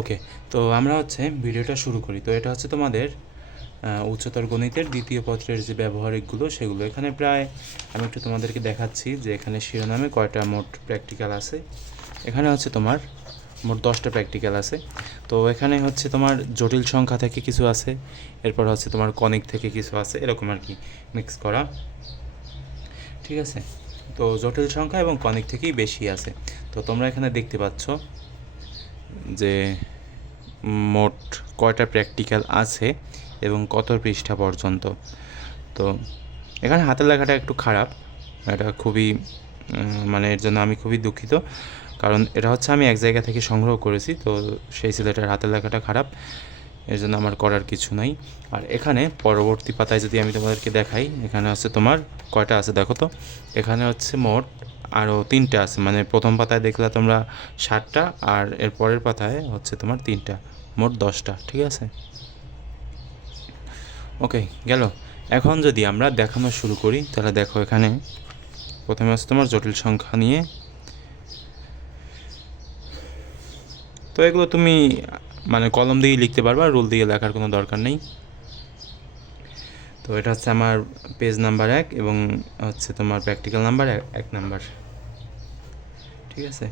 ওকে, তো আমরা হচ্ছে ভিডিওটা শুরু করি। তো এটা হচ্ছে তোমাদের উচ্চতর গণিতের দ্বিতীয় পত্রের যে ব্যবহারিকগুলো সেগুলো। এখানে প্রায় আমি একটু তোমাদেরকে দেখাচ্ছি যে এখানে শিরোনামে কয়টা মোট প্র্যাকটিক্যাল আছে। এখানে হচ্ছে তোমার মোট দশটা প্র্যাকটিক্যাল আছে। তো এখানে হচ্ছে তোমার জটিল সংখ্যা থেকে কিছু আছে, এরপর হচ্ছে তোমার কনিক থেকে কিছু আছে, এরকম আর কি মিক্স করা। ঠিক আছে? তো জটিল সংখ্যা এবং কনিক থেকেই বেশি আছে। তো তোমরা এখানে দেখতে পাচ্ছ যে মোট কয়টা প্র্যাকটিক্যাল আছে এবং কত পৃষ্ঠা পর্যন্ত। তো এখানে হাতের লেখাটা একটু খারাপ, এটা খুবই মানে এর জন্য আমি খুবই দুঃখিত। কারণ এটা হচ্ছে আমি এক জায়গা থেকে সংগ্রহ করেছি, তো সেই ছেলেটার হাতের লেখাটা খারাপ, এর জন্য আমার করার কিছু নাই। আর এখানে পরবর্তী পাতায় যদি আমি তোমাদেরকে দেখাই, এখানে হচ্ছে তোমার কয়টা আছে দেখো তো। এখানে হচ্ছে মোট আরও তিনটা আছে। মানে প্রথম পাতায় দেখলে তোমরা সাতটা আর এর পরের পাতায় হচ্ছে তোমার তিনটা, মোট দশটা, ঠিক আছে? ওকে গেল। এখন যদি আমরা দেখানো শুরু করি, তাহলে দেখো এখানে প্রথমে হচ্ছে তোমার জটিল সংখ্যা নিয়ে। তো এগুলো তুমি মানে কলম দিয়ে লিখতে পারবা, রুল দিয়ে লেখার কোনো দরকার নেই। তো এটা হচ্ছে আমার পেজ নাম্বার এক এবং হচ্ছে তোমার প্র্যাকটিক্যাল নাম্বার এক নাম্বার ঠিক আছে?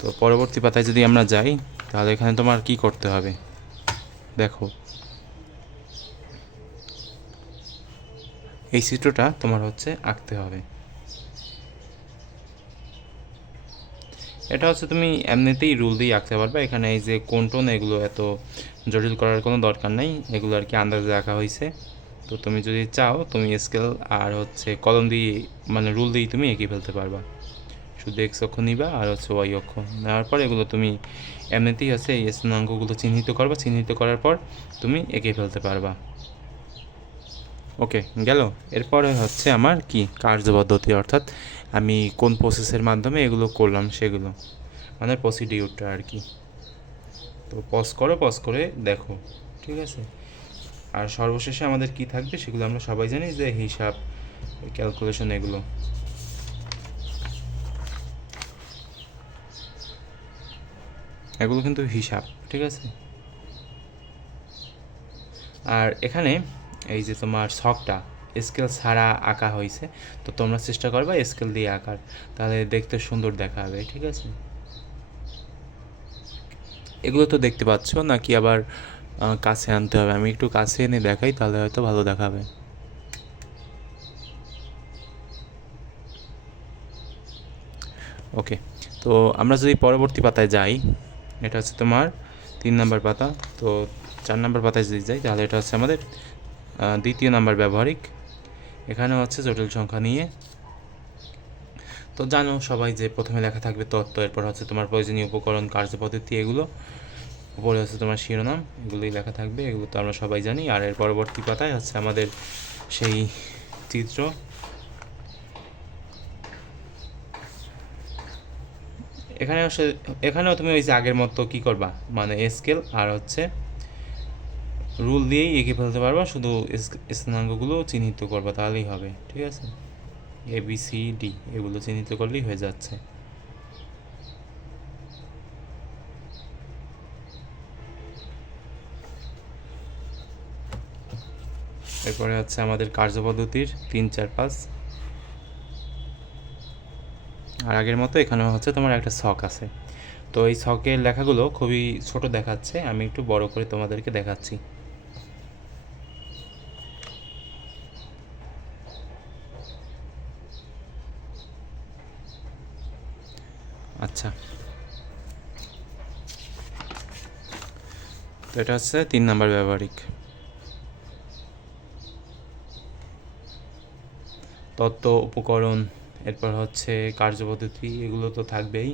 তো পরবর্তী পাতায় যদি আমরা যাই, তাহলে এখানে তোমার কি করতে হবে? দেখো। এই চিত্রটা তোমার হচ্ছে আঁকতে হবে। এটা হচ্ছে তুমি এমনিতেই রুল দিয়ে আঁকতে পারবে। এখানে এই যে কোন টোন এগুলো এত জটিল করার কোনো দরকার নেই। এগুলো আর কি আন্দাজে আঁকা হয়েছে। তো তুমি যদি চাও, তুমি স্কেল আর হচ্ছে কলম দিয়ে মানে রুল দিয়েই তুমি এঁকে ফেলতে পারবা। শুধু এক্স অক্ষ নিবা আর হচ্ছে ওয়াই অক্ষ। নেওয়ার পর এগুলো তুমি এমনিতেই হচ্ছে এই স্থানাঙ্কগুলো চিহ্নিত করবা। চিহ্নিত করার পর তুমি এঁকে ফেলতে পারবা। ওকে গেল। এরপরে হচ্ছে আমার কি? কার্যপদ্ধতি। অর্থাৎ আমি কোন প্রসেসের মাধ্যমে এগুলো করলাম সেগুলো। মানে প্রসিডিউরটা আর কি। তো পজ করো পজ করে দেখো। ঠিক আছে? আর সর্বশেষে আমাদের কি থাকবে সেগুলো আমরা সবাই জানি যে হিসাব ক্যালকুলেশন এগুলো। এগুলো কিন্তু হিসাব, ঠিক আছে? আর এখানে এই যে তোমার শখটা স্কেল ছাড়া আঁকা হয়েছে, তো তোমরা চেষ্টা করবা স্কেল দিয়ে আঁকার। তাহলে দেখতে সুন্দর দেখা হবে ঠিক আছে? এগুলো তো দেখতে পাচ্ছ, নাকি আবার কাছে আনতে হবে। আমি একটু কাছে এনে দেখাই, তাহলে হয়তো ভালো দেখাবে। ওকে, তো আমরা যদি পরবর্তী পাতায় যাই, এটা হচ্ছে তোমার তিন নাম্বার পাতা। তো চার নাম্বার পাতায় যদি যাই, তাহলে এটা হচ্ছে আমাদের দ্বিতীয় নাম্বার ব্যবহারিক। এখানে হচ্ছে জটিল সংখ্যা নিয়ে। তো জানো সবাই যে প্রথমে লেখা থাকবে তত্ত্ব, এরপর হচ্ছে তোমার প্রয়োজনীয় উপকরণ, কার্যপদ্ধতি, এগুলো। উপরে হচ্ছে তোমার শিরোনাম, এগুলোই লেখা থাকবে, এগুলো তো আমরা সবাই জানি। আর এর পরবর্তী পাতায় হচ্ছে আমাদের সেই চিত্র। এখানে এখানেও তুমি ওই যে আগের মতো কি করবা? মানে স্কেল আর হচ্ছে রুল দিয়েই এঁকে ফেলতে পারবা, শুধু স্থানাঙ্কগুলো চিহ্নিত করবা, তাহলেই হবে, ঠিক আছে? এ বি সি ডি এগুলো চিহ্নিত করলেই হয়ে যাচ্ছে। এরপরে হচ্ছে আমাদের কার্যপদ্ধতির তিন, চার, পাঁচ। আর আগের মতো এখানে হচ্ছে তোমার একটা ছক আছে। তো এই ছকের লেখাগুলো খুবই ছোট দেখাচ্ছে, আমি একটু বড় করে তোমাদেরকে দেখাচ্ছি। আচ্ছা। তো এটা হচ্ছে তিন নাম্বার ব্যবহারিক। তত্ত্ব, উপকরণ, এরপর হচ্ছে কার্যপদ্ধতি, এগুলো তো থাকবেই।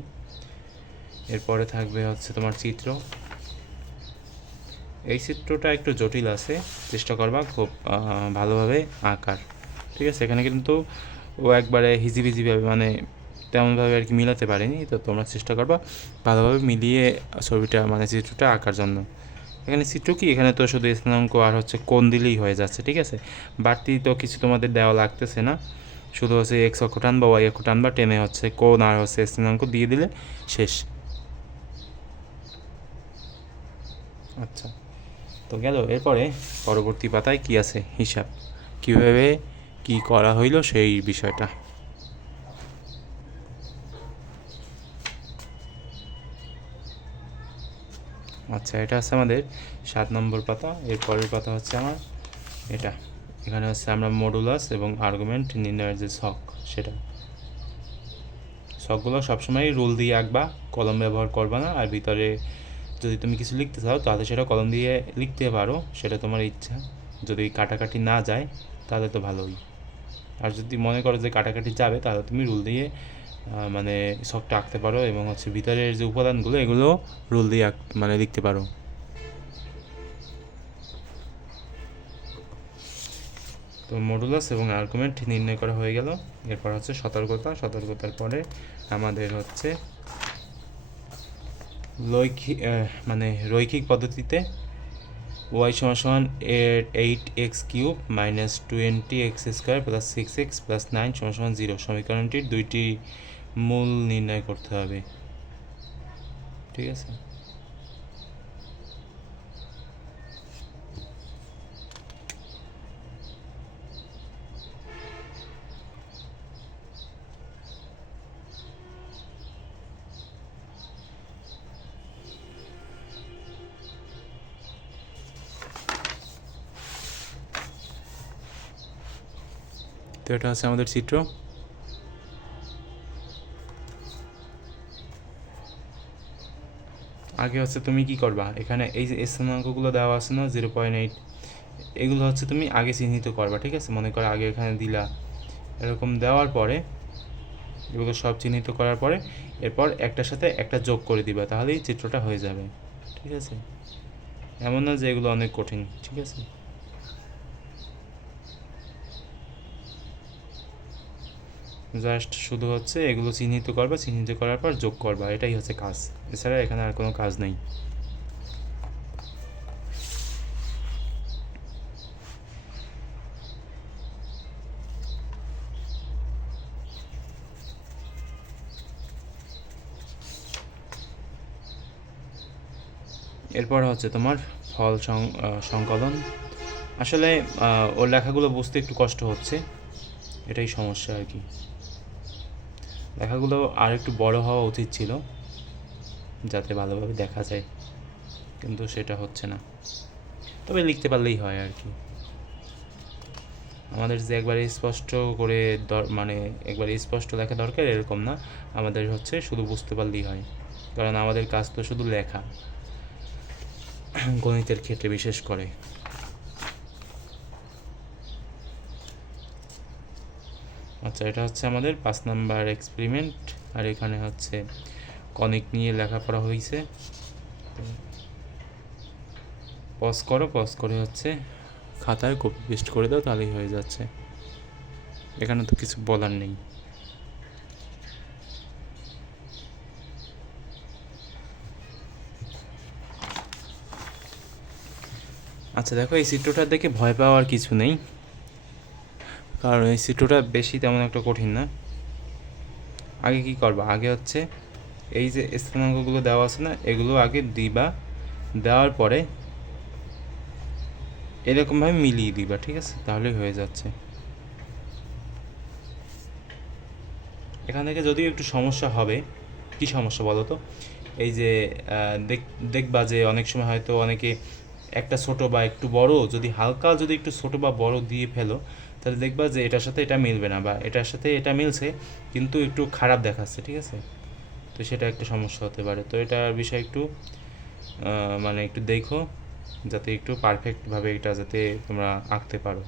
এরপরে থাকবে হচ্ছে তোমার চিত্র। এই চিত্রটা একটু জটিল আছে, চেষ্টা করবা খুব ভালোভাবে আঁকার। ঠিক আছে, এখানে কিন্তু ও একবারে হিজিবিজিভাবে মানে তেমনভাবে আর কি মিলাতে পারেনি, তো তোমরা চেষ্টা করবা ভালোভাবে মিলিয়ে ছবিটা মানে চিত্রটা আঁকার জন্য। এখানে চিত্র কি? এখানে তো শুধু স্থানাঙ্ক আর হচ্ছে কোন দিলেই হয়ে যাচ্ছে, ঠিক আছে? বাড়তি তো কিছু তোমাদের দেওয়া লাগতেছে না। শুধু হচ্ছে এক্স অক্ষ টান বা ওয়াই অক্ষ টান বা টেনে হচ্ছে কোন আর হচ্ছে স্থানাঙ্ক দিয়ে দিলে শেষ। আচ্ছা তো গেল। এরপরে পরবর্তী পাতায় কি আছে? হিসাব। কীভাবে কি করা হইল সেই বিষয়টা। আচ্ছা এটা হচ্ছে আমাদের সাত নম্বর পাতা, এর পরের পাতা হচ্ছে আমার এটা। এখানে হচ্ছে আমরা মডুলাস এবং আর্গুমেন্ট নির্ণয়ের যে শখ সেটা। শখগুলো সবসময় রুল দিয়ে আঁকবা, কলম ব্যবহার করবা না, আর ভিতরে যদি তুমি কিছু লিখতে চাও, তাহলে সেটা কলম দিয়ে লিখতে পারো, সেটা তোমার ইচ্ছা। যদি কাটাকাটি না যায়, তাহলে তো ভালোই। আর যদি মনে করো যে কাটাকাটি যাবে, তাহলে তুমি রুল দিয়ে মানে শখটা আঁকতে পারো এবং হচ্ছে ভিতরের যে উপাদানগুলো, এগুলো রুল দিয়ে মানে লিখতে পারো। তো মডুলাস এবং আর্গুমেন্ট নির্ণয় করা হয়ে গেল। এরপর হচ্ছে সতর্কতা। সতর্কতার পরে আমাদের হচ্ছে লৈখিক মানে রৈখিক পদ্ধতিতে ওয়াই সমান সমান eight x cube minus twenty x square plus six x plus nine সমান সমান জিরো সমীকরণটির দুইটি মূল নির্ণয় করতে হবে। ঠিক আছে? তো এটা হচ্ছে আমাদের চিত্র। আগে হচ্ছে তুমি কি করবা? এখানে এই যে স্থানাঙ্কগুলো দেওয়া আছে না জিরো পয়েন্ট এইট এগুলো হচ্ছে তুমি আগে চিহ্নিত করবা, ঠিক আছে? মনে করো আগে এখানে দিলা। এরকম দেওয়ার পরে, এগুলো সব চিহ্নিত করার পরে, এরপর একটার সাথে একটা যোগ করে দিবা, তাহলেই চিত্রটা হয়ে যাবে, ঠিক আছে? এমন না যে এগুলো অনেক কঠিন, ঠিক আছে? জাস্ট শুধু হচ্ছে এগুলো চিহ্নিত করবা, চিহ্নিত করার পর যোগ করবা, এটাই হচ্ছে কাজ। এছাড়া এখানে আর কোনো কাজ নেই। এরপর হচ্ছে তোমার ফল সংকলন। আসলে ওর লেখাগুলো বুঝতে একটু কষ্ট হচ্ছে। এটাই সমস্যা আর কি। লেখাগুলো আর একটু বড় হওয়া উচিত ছিল, যাতে ভালোভাবে দেখা যায়, কিন্তু সেটা হচ্ছে না। তবে লিখতে পারলেই হয় আর কি। আমাদের যে একবারে স্পষ্ট করে মানে একবারে স্পষ্ট লেখা দরকার এরকম না, আমাদের হচ্ছে শুধু বুঝতে পারলেই হয়। কারণ আমাদের কাজ তো শুধু লেখা, গণিতের ক্ষেত্রে বিশেষ করে। আচ্ছা এটা হচ্ছে আমাদের পাঁচ নাম্বার এক্সপেরিমেন্ট আর এখানে হচ্ছে কনিক নিয়ে লেখাপড়া হয়েছে পজ করো পজ করে হচ্ছে খাতায় কপি পেস্ট করে দাও, তাহলেই হয়ে যাচ্ছে। এখানে তো কিছু বলার নেই। আচ্ছা দেখো এই চিত্রটা দেখে ভয় পাওয়ার কিছু নেই। কারণ এই চিত্রটা বেশি তেমন একটা কঠিন না। আগে কি করবা? আগে হচ্ছে এই যে স্থানাঙ্কগুলো দেওয়া আছে না, এগুলো আগে দিবা। দেওয়ার পরে এরকমভাবে মিলিয়ে দিবা, ঠিক আছে? তাহলেই হয়ে যাচ্ছে। এখান থেকে যদিও একটু সমস্যা হবে, কি সমস্যা বলো তো? এই যে দেখ- দেখবা যে অনেক সময় হয়তো অনেকে একটা ছোট বা একটু বড়, যদি হালকা যদি একটু ছোট বা বড় দিয়ে ফেলো তাহলে দেখবা যে এটার সাথে এটা মিলবে না বা এটার সাথে এটা মিলছে, কিন্তু একটু খারাপ দেখাচ্ছে, ঠিক আছে? তো সেটা একটা সমস্যা হতে পারে। তো এটার বিষয়ে একটু মানে একটু দেখো, যাতে একটু পারফেক্টভাবে এটা যাতে তোমরা আঁকতে পারো।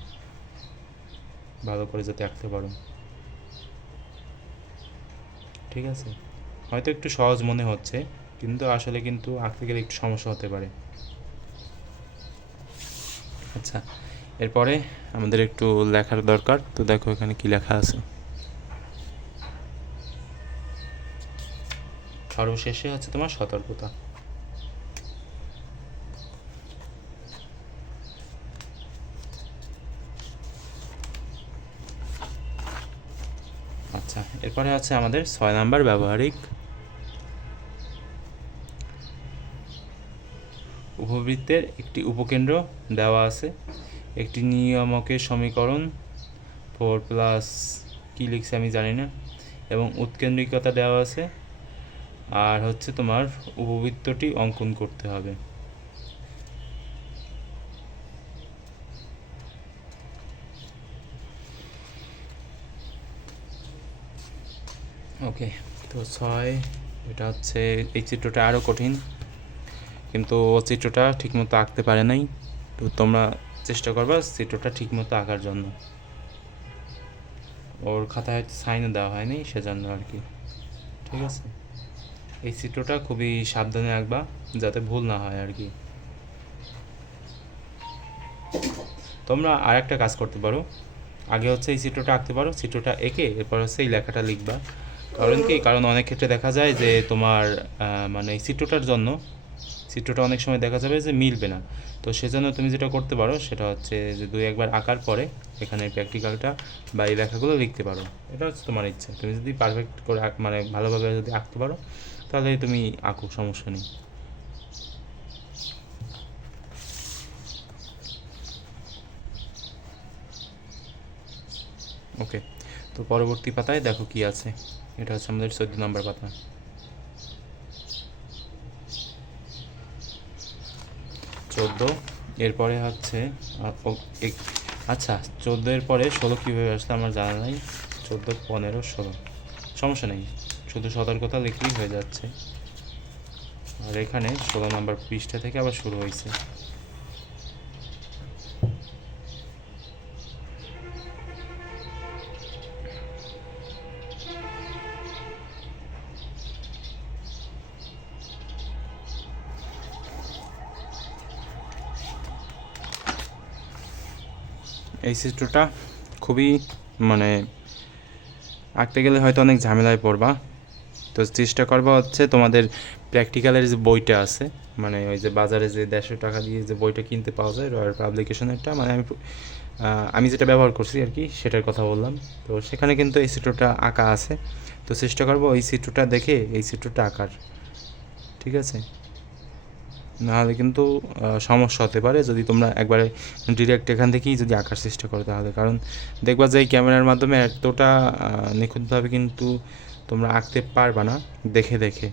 ভালো করে যাতে আঁকতে পারো। ঠিক আছে? হয়তো একটু সহজ মনে হচ্ছে, কিন্তু আসলে কিন্তু আঁকতে গেলে একটু সমস্যা হতে পারে। আচ্ছা। এরপরে আমাদের একটু লেখার দরকার। তো দেখো এখানে কি লেখা আছে। সর্বশেষে হচ্ছে তোমার সতর্কতা। আচ্ছা এরপরে আছে আমাদের ছয় নাম্বার ব্যবহারিক। উপবৃত্তের একটি উপকেন্দ্র দেওয়া আছে। একটি নিয়ামকের সমীকরণ ফোর প্লাস কী লিখছে আমি জানি না, এবং উৎকেন্দ্রিকতা দেওয়া আছে, আর হচ্ছে তোমার উপবৃত্তটি অঙ্কন করতে হবে। ওকে তো ছয়, এটা হচ্ছে এই চিত্রটা আরও কঠিন, কিন্তু ও চিত্রটা ঠিকমতো আঁকতে পারে নাই, তো তোমরা চেষ্টা করবা চিত্রটা ঠিকমতো আঁকার জন্য। ওর খাতায় সাইনও দেওয়া হয়নি, সেজন্য আর কি। ঠিক আছে? এই চিত্রটা খুবই সাবধানে আঁকবা, যাতে ভুল না হয় আর কি। তোমরা আর একটা কাজ করতে পারো। আগে হচ্ছে এই চিত্রটা আঁকতে পারো চিত্রটা এঁকে এরপর হচ্ছে এই লেখাটা লিখবা। কারণ কি? কারণ অনেক ক্ষেত্রে দেখা যায় যে তোমার মানে এই চিত্রটার জন্য চিত্রটা অনেক সময় দেখা যাবে যে মিলবে না। তো সেজন্য তুমি যেটা করতে পারো, সেটা হচ্ছে যে দুই একবার আঁকার পরে এখানে প্র্যাকটিক্যালটা বা এই লেখাগুলো লিখতে পারো। এটা হচ্ছে তোমার ইচ্ছা। তুমি যদি পারফেক্ট করে মানে ভালোভাবে যদি আঁকতে পারো, তাহলে তুমি আঁকো সমস্যা নেই। ওকে তো পরবর্তী পাতায় দেখো কি আছে। এটা হচ্ছে আমাদের চোদ্দ নম্বর পাতা। চোদ্দ, এরপরে হচ্ছে আচ্ছা চোদ্দ এর পরে ষোলো কীভাবে আসলে আমার জানা নাই, চোদ্দ, পনেরো, ষোলো। সমস্যা নেই, শুধু সতর্কতা লিখলেই হয়ে যাচ্ছে। আর এখানে ষোলো নম্বর পৃষ্ঠা থেকে আবার শুরু হয়েছে। এই চিত্রটা খুবই মানে আঁকতে গেলে হয়তো অনেক ঝামেলায় পড়বা। তো চেষ্টা করবা হচ্ছে তোমাদের প্র্যাকটিক্যালের যে বইটা আছে মানে ওই যে বাজারে যে দেড়শো টাকা দিয়ে যে বইটা কিনতে পাওয়া যায় রয়্যাল পাবলিকেশনেরটা মানে আমি আমি যেটা ব্যবহার করছি আর কি, সেটার কথা বললাম। তো সেখানে কিন্তু এই চিত্রটা আঁকা আছে। তো চেষ্টা করব এই চিত্রটা দেখে এই চিত্রটা আঁকার। ঠিক আছে? নাহলে কিন্তু সমস্যা হতে পারে। যদি তোমরা একবারে ডিরেক্ট এখান থেকেই যদি আঁকার চেষ্টা করো তাহলে। কারণ দেখবা যে এই ক্যামেরার মাধ্যমে এতটা নিখুঁতভাবে কিন্তু তোমরা আঁকতে পারবা না দেখে দেখে।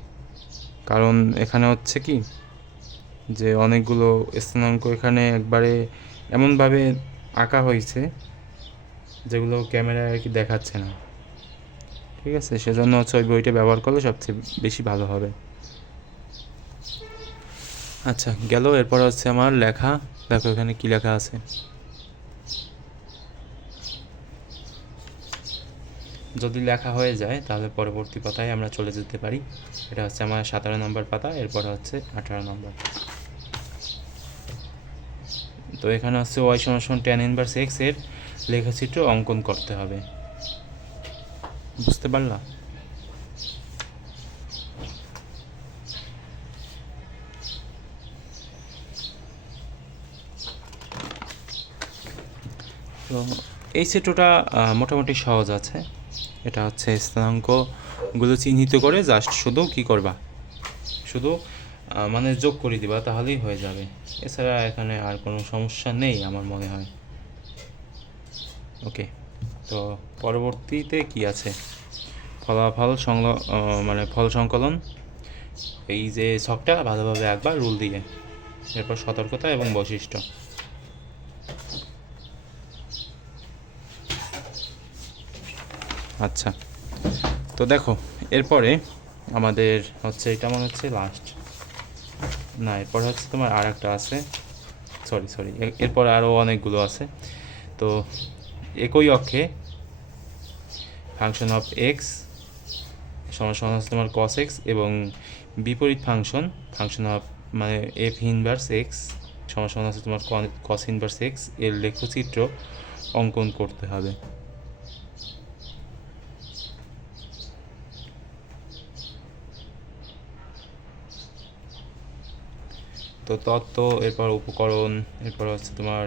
কারণ এখানে হচ্ছে কি, যে অনেকগুলো স্থানাঙ্ক এখানে একবারে এমনভাবে আঁকা হয়েছে যেগুলো ক্যামেরায় আর কি দেখাচ্ছে না। ঠিক আছে? সেজন্য হচ্ছে ওই বইটা ব্যবহার করলে সবচেয়ে বেশি ভালো হবে। আচ্ছা গেল, এরপর হচ্ছে আমার লেখা। দেখো এখানে কি লেখা আছে। যদি লেখা হয়ে যায়, তাহলে পরবর্তী পাতায় আমরা চলে যেতে পারি। এটা হচ্ছে আমার সতেরো নম্বর পাতা, এরপর হচ্ছে আঠারো নম্বর তো এখানে হচ্ছে ওয়াই সমান টেন ইনভার্স এক্সের লেখাচিত্র অঙ্কন করতে হবে। বুঝতে পারলা? তো এই চিত্রটা মোটামুটি সহজ আছে। এটা হচ্ছে স্থানাঙ্কগুলো চিহ্নিত করে জাস্ট শুধু কি করবা? শুধু মানে যোগ করে দিবা, তাহলেই হয়ে যাবে। এছাড়া এখানে আর কোনো সমস্যা নেই আমার মনে হয়। ওকে তো পরবর্তীতে কি আছে? ফলাফল সংল মানে ফল সংকলন। এই যে ছকটা, ভালোভাবে একবার রুল দিয়ে। এরপর সতর্কতা এবং বৈশিষ্ট্য। আচ্ছা। তো দেখো, এরপরে আমাদের হচ্ছে, এটা মনে হচ্ছে লাস্ট না, এরপর হচ্ছে তোমার আর একটা আছে সরি সরি এরপর আরও অনেকগুলো আছে। তো একই অক্ষে ফাংশন অফ এক্স সমান হচ্ছে তোমার কস এক্স এবং বিপরীত ফাংশন ফাংশন অফ মানে এফ ইনভার্স এক্স সমান হচ্ছে তোমার কস ইনভার্স এক্সের লেখচিত্র অঙ্কন করতে হবে। তত্ত্ব, এরপর উপকরণ, এরপর হচ্ছে তোমার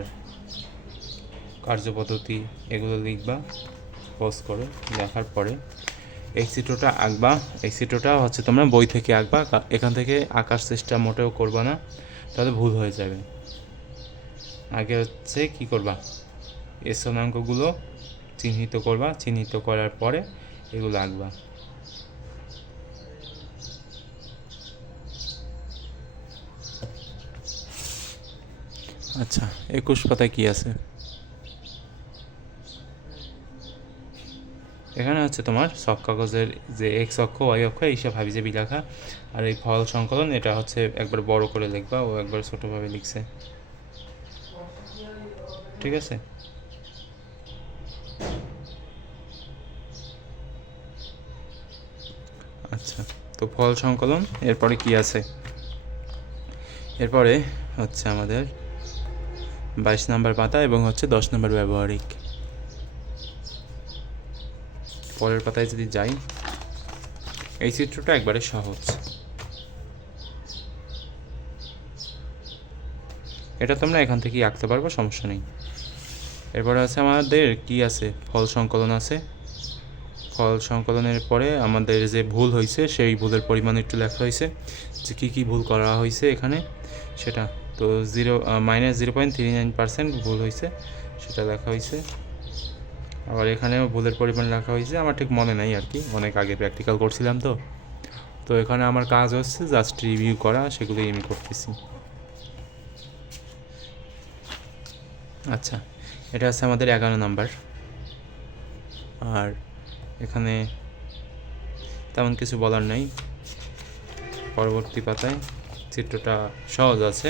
কার্যপদ্ধতি এগুলো লিখবা পোজ করো, লেখার পরে চিত্রটা আঁকবা। চিত্রটা হচ্ছে তোমরা বই থেকে আঁকবা এখান থেকে আঁকার চেষ্টা মোটেও করবা না, তাহলে ভুল হয়ে যাবে। আগে হচ্ছে কি করবা? স্থানাঙ্কগুলো চিহ্নিত করবা, চিহ্নিত করার পরে এগুলো আঁকবা। আচ্ছা একুশ পাতায় কি আছে? এখানে হচ্ছে তোমার সব কাগজের যে এক্স অক্ষ ওয়াই অক্ষ, এইসব হাবিজাবি লেখা। আর এই ফল সংকলন, এটা হচ্ছে একবার বড় করে লিখবা, ও একবার ছোটোভাবে লিখছে। ঠিক আছে? আচ্ছা তো ফল সংকলন, এরপরে কি আছে? এরপরে হচ্ছে আমাদের বাইশ নাম্বার পাতা এবং হচ্ছে দশ নম্বর ব্যবহারিক। পরের পাতায় যদি যাই, এই চিত্রটা একবারে সহজ। এটা তোমরা এখান থেকেই আঁকতে পারব, সমস্যা নেই। এরপরে আছে আমাদের কি আছে? ফল সংকলন আছে। ফল সংকলনের পরে আমাদের যে ভুল হয়েছে সেই ভুলের পরিমাণ একটু লেখা হয়েছে যে কী কী ভুল করা হয়েছে এখানে, সেটা তো zero minus zero point three nine percent ভুল হয়েছে, সেটা লেখা হয়েছে। আবার এখানেও ভুলের পরিমাণ লেখা হয়েছে, আমার ঠিক মনে নাই আর কি, অনেক আগে প্র্যাকটিক্যাল করছিলাম তো। তো এখানে আমার কাজ হচ্ছে জাস্ট রিভিউ করা সেগুলোই আমি করতেছি। আচ্ছা এটা আছে আমাদের এগারো নাম্বার। আর এখানে তেমন কিছু বলার নাই। পরবর্তী পাতায় চিত্রটা সহজ আছে।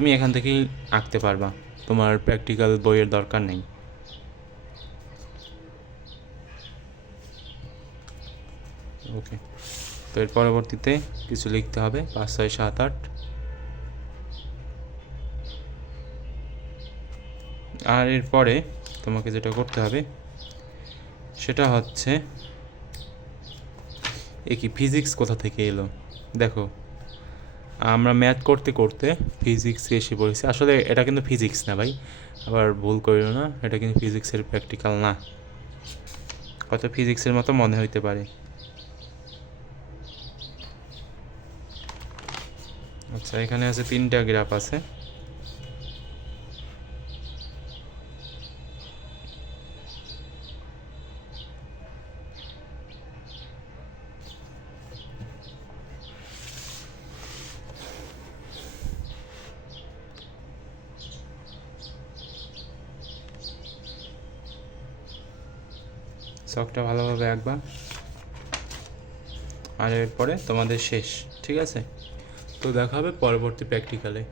তুমি এখান থেকেই আঁকতে পারবা। তোমার প্র্যাকটিক্যাল বইয়ের দরকার নেই। ওকে তো এর পরবর্তীতে কিছু লিখতে হবে। পাঁচ, ছয়, সাত, আট। আর এরপরে তোমাকে যেটা করতে হবে, সেটা হচ্ছে, এ কি ফিজিক্স কোথা থেকে এলো? দেখো আমরা ম্যাথ করতে করতে ফিজিক্স এসে পড়েছি। আসলে এটা কিন্তু ফিজিক্স না ভাই। আবার ভুল করিল না, এটা কিন্তু ফিজিক্সের প্র্যাকটিক্যাল না। হয়তো ফিজিক্সের মতো মনে হইতে পারে। আচ্ছা এখানে আছে তিনটা গ্রাফ আছে শখটা ভালোভাবে আঁকবা এরপরে তোমাদের শেষ ঠিক আছে? তো দেখা হবে পরবর্তী প্র্যাকটিক্যালে